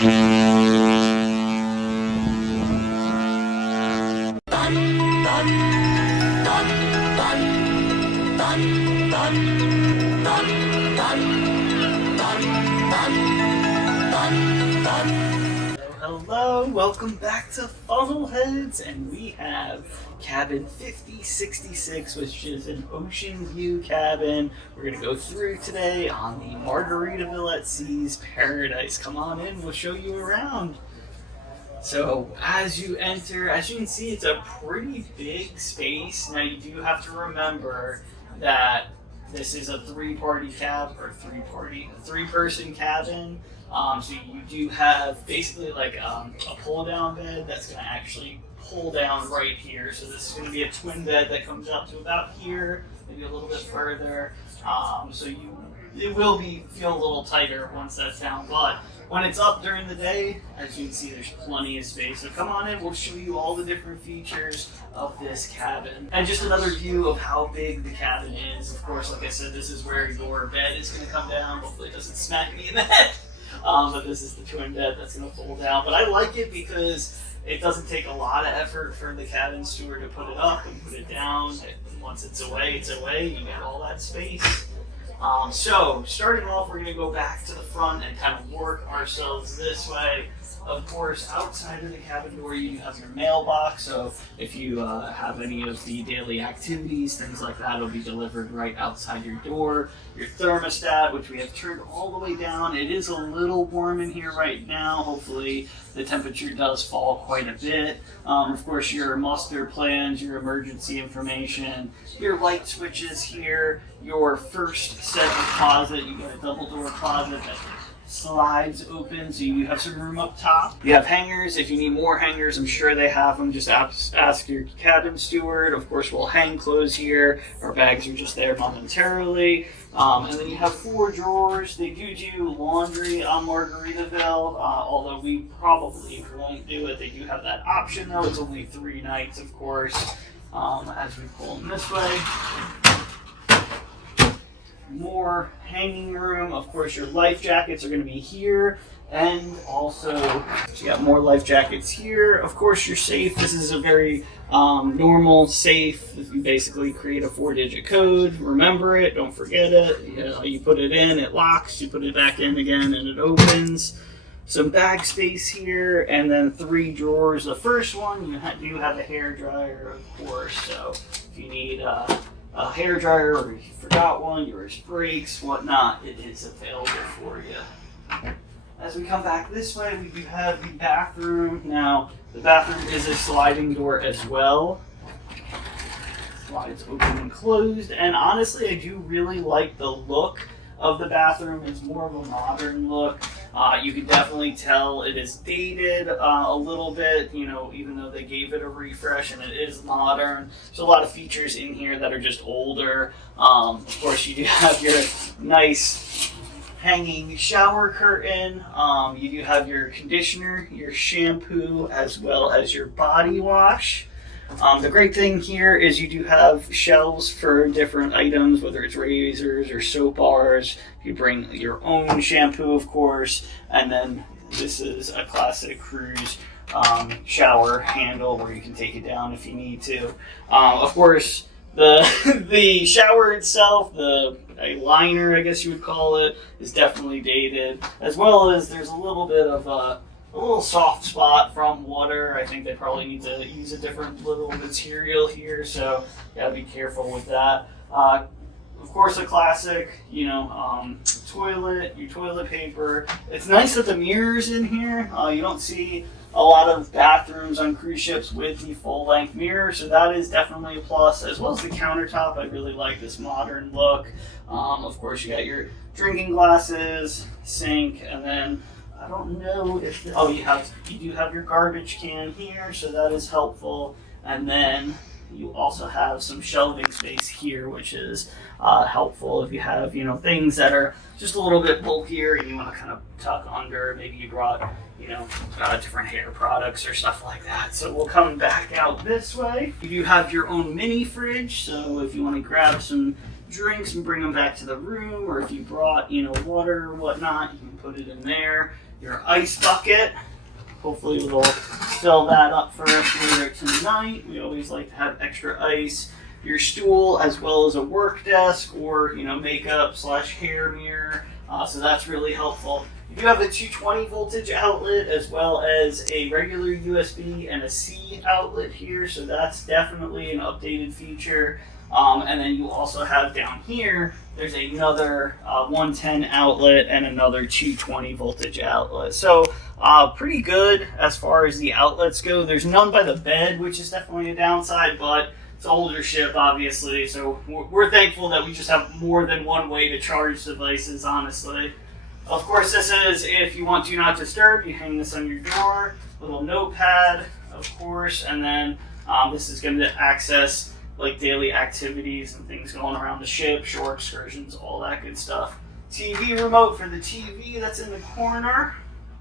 Hello, welcome back to Funnelheads, and we have cabin 5066, which is an ocean view cabin. We're going to go through today on the Margaritaville at Sea's Paradise. Come on in, we'll show you around. So as you enter, as you can see, it's a pretty big space. Now you do have to remember that this is a three-person cabin. So you do have basically like a pull-down bed that's going to actually pull down right here. So this is going to be a twin bed that comes out to about here, maybe a little bit further. It will feel a little tighter once that's down. But when it's up during the day, as you can see, there's plenty of space. So come on in, we'll show you all the different features of this cabin. And just another view of how big the cabin is. Of course, like I said, this is where your bed is going to come down. Hopefully it doesn't smack me in the head. But this is the twin bed that's going to fold down. But I like it because it doesn't take a lot of effort for the cabin steward to put it up and put it down. And once it's away, it's away. You get all that space. So starting off, we're going to go back to the front and kind of work ourselves this way. Of course, outside of the cabin door, you have your mailbox. So if you have any of the daily activities, things like that, will be delivered right outside your door. Your thermostat, which we have turned all the way down. It is a little warm in here right now. Hopefully the temperature does fall quite a bit. Of course, your muster plans, your emergency information, your light switches here, your first set of closet. You get a double door closet that slides open, so you have some room up top. You have hangers. If you need more hangers, I'm sure they have them. Just ask your cabin steward. Of course, we'll hang clothes here. Our bags are just there momentarily. And then you have 4 drawers. They do laundry on Margaritaville, although we probably won't do it. They do have that option, though. It's only 3 nights, of course. As we pull them this way. More hanging room. Of course, your life jackets are going to be here, and also you got more life jackets here. Of course, your safe. This is a very normal safe. You basically create a 4-digit code. Remember it. Don't forget it. You put it in, it locks. You put it back in again, and it opens. Some bag space here, and then 3 drawers. The first one, you do have a hair dryer, of course. So if you need a hair dryer, or if you forgot one, yours breaks, whatnot, it is available for you. As we come back this way, we do have the bathroom. Now, the bathroom is a sliding door as well. Slides open and closed, and honestly, I do really like the look of the bathroom. It's more of a modern look. You can definitely tell it is dated a little bit, even though they gave it a refresh and it is modern. There's a lot of features in here that are just older. Of course, you do have your nice hanging shower curtain. You do have your conditioner, your shampoo, as well as your body wash. The great thing here is you do have shelves for different items, whether it's razors or soap bars. You bring your own shampoo, of course, and then this is a classic cruise shower handle where you can take it down if you need to. Of course, the shower itself, a liner, I guess you would call it, is definitely dated, as well as there's a little bit of a little soft spot from water. I think they probably need to use a different little material here, so gotta be careful with that. Of course, a classic, toilet, your toilet paper. It's nice that the mirror's in here. You don't see a lot of bathrooms on cruise ships with the full-length mirror, so that is definitely a plus, as well as the countertop. I really like this modern look. Of course, you got your drinking glasses, sink, and then I don't know if you do have your garbage can here, so that is helpful. And then you also have some shelving space here, which is helpful if you have things that are just a little bit bulkier and you want to kind of tuck under. Maybe you brought different hair products or stuff like that. So we'll come back out this way. You do have your own mini fridge, so if you want to grab some drinks and bring them back to the room, or if you brought water or whatnot, you can put it in there. your ice bucket. Hopefully we'll fill that up for us later tonight. We always like to have extra ice. Your stool, as well as a work desk or makeup / hair mirror. So that's really helpful. You do have a 220 voltage outlet as well as a regular USB and a C outlet here. So that's definitely an updated feature. And then you also have down here, there's another 110 outlet and another 220 voltage outlet. So pretty good as far as the outlets go. There's none by the bed, which is definitely a downside, but it's an older ship, obviously. So we're thankful that we just have more than one way to charge devices, honestly. Of course, this is if you want to not disturb, you hang this on your door, little notepad, of course, and then this is going to access like daily activities and things going around the ship, shore excursions, all that good stuff. TV remote for the TV that's in the corner.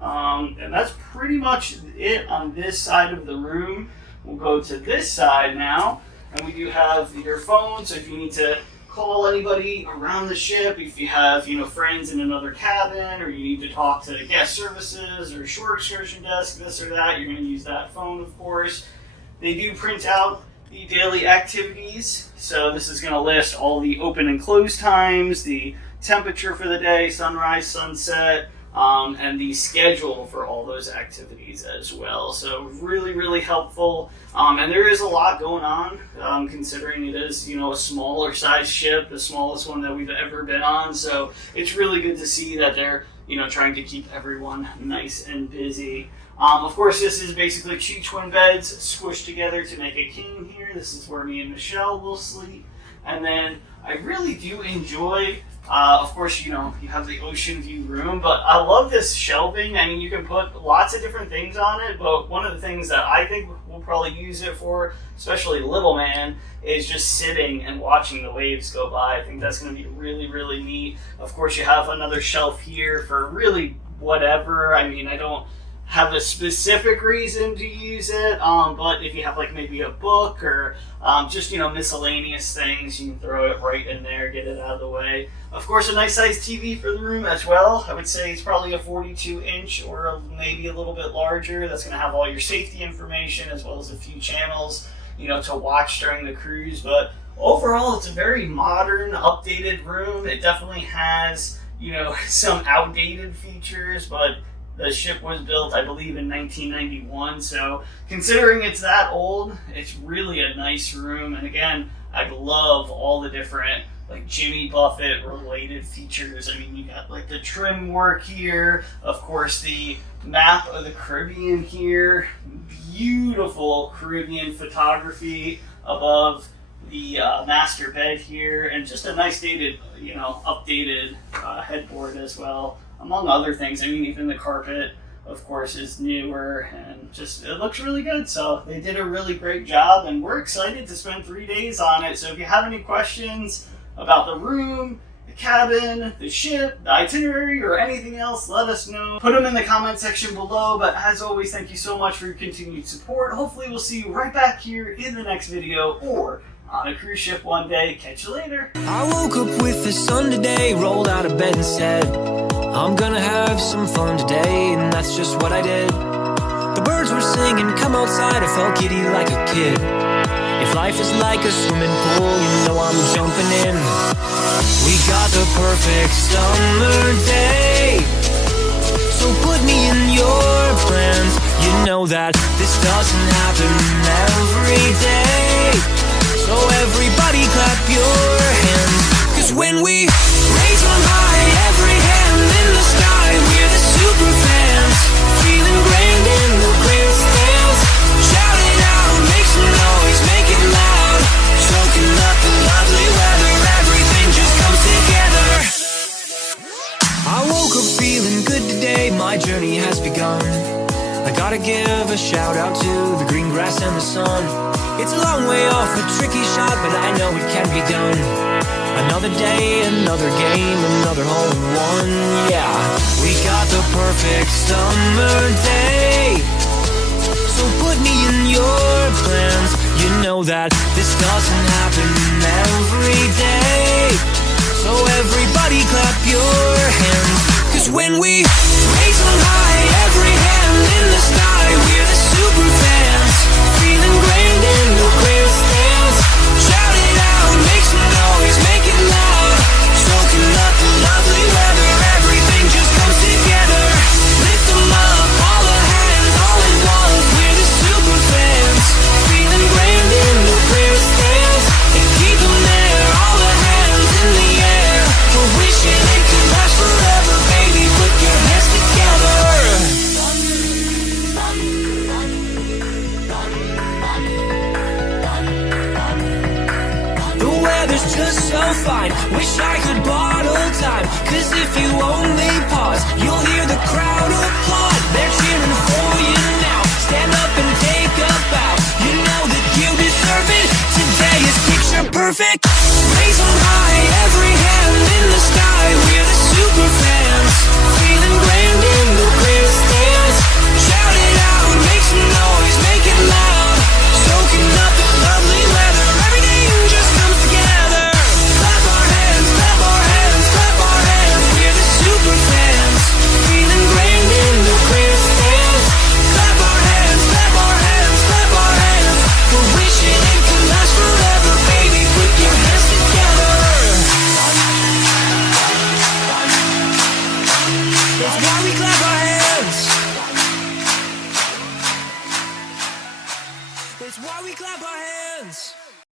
And that's pretty much it on this side of the room. We'll go to this side now, and we do have your phone, so if you need to call anybody around the ship, if you have friends in another cabin, or you need to talk to guest services or shore excursion desk, this or that, you're going to use that phone, of course. They do print out the daily activities, so this is going to list all the open and close times, the temperature for the day, sunrise, sunset, and the schedule for all those activities as well. So really, really helpful. And there is a lot going on, considering it is, a smaller size ship, the smallest one that we've ever been on. So it's really good to see that they're, trying to keep everyone nice and busy. Of course, this is basically 2 twin beds squished together to make a king here. This is where me and Michelle will sleep. And then I really do enjoy, of course, you have the ocean view room, but I love this shelving. I mean, you can put lots of different things on it, but one of the things that I think we'll probably use it for, especially little man, is just sitting and watching the waves go by. I think that's going to be really, really neat. Of course, you have another shelf here for really whatever. I mean, I don't have a specific reason to use it, but if you have like maybe a book or just miscellaneous things, you can throw it right in there, get it out of the way. Of course, a nice size TV for the room as well. I would say it's probably a 42-inch or maybe a little bit larger. That's going to have all your safety information as well as a few channels to watch during the cruise. But overall, it's a very modern, updated room. It definitely has some outdated features, but the ship was built, I believe, in 1991, so considering it's that old, it's really a nice room. And again, I love all the different like Jimmy Buffett related features. I mean, you got like the trim work here, of course the map of the Caribbean here, beautiful Caribbean photography above the master bed here, and just a nice dated, updated headboard as well. Among other things, I mean, even the carpet, of course, is newer, and just, it looks really good. So they did a really great job, and we're excited to spend 3 days on it. So if you have any questions about the room, the cabin, the ship, the itinerary, or anything else, let us know. Put them in the comment section below. But as always, thank you so much for your continued support. Hopefully we'll see you right back here in the next video, or on a cruise ship one day. Catch you later. I woke up with the sun today, rolled out of bed and said, I'm gonna have some fun today, and that's just what I did. The birds were singing, come outside, I felt giddy like a kid. If life is like a swimming pool, I'm jumping in. We got the perfect summer day, so put me in your plans. You know that this doesn't happen every day, so everybody clap your hands. Cause when we raise on high, every hand in the sky, we're the super fans, feeling grand in the grandstands. Shout it out, make some noise, make it loud, soaking up the lovely weather, everything just comes together. I woke up feeling good today, my journey has begun. I gotta give a shout out to the green grass and the sun. It's a long way off, a tricky shot, but I know it can be done. Another day, another game, another hole in one, yeah. We got the perfect summer day, so put me in your plans. You know that this doesn't happen every day, so everybody clap your hands. Cause Cause when we raise them high, every hand in the sky, we're the super fans, feeling grand in the grandstands. Shout it out, make some noise, make it loud. Soaking up the lovely weather, everything just comes together. Lift them up, all the hands, all at once. We're the super fans, feeling grand in the grandstands. And keep them there, all the hands in the air. We're wishing it could last forever, baby, put your hands together. The weather's just so fine, wish I could bottle time. Cause if you only pause, you'll hear the crowd applaud. They're cheering for you now, stand up and take a bow. You know that you deserve it, today is picture perfect. Raise them high, every hand in the sky, we're the super fans, feeling grand in the grandstands. Shout it out, make some noise, make it loud. Soaking up the lovely weather, everything just comes together. Clap our hands, clap our hands, clap our hands. We're the super fans, feeling grand in the grandstands. Clap our hands, clap our hands, clap our hands. We're wishing it could last forever, baby, put your hands together. That's why we clap our hands. That's why we clap our hands.